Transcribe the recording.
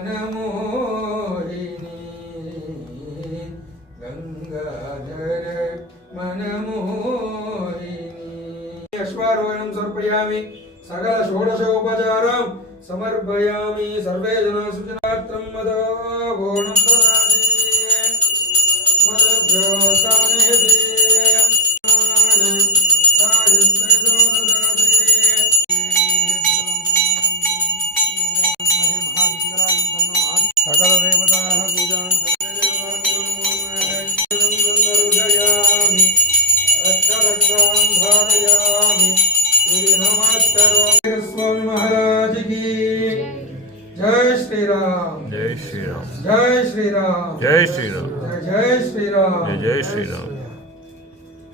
मनमोहिनी गंगाधर मनमोहिनी अश्वारोहणं समर्पयामि सकल षोडशोपचारं समर्पयामि सर्वे जना सुजनात्रं मदो भोणं ददाति मदभ्यो सानेति सकल देवताः पूजां हृदयामि रक्षरक्षां धारयामि सूर्य नमस्कारो स्वामी महाराज की जय श्री राम जय श्री राम जय श्री राम जय श्री राम जय श्री राम जय श्री राम।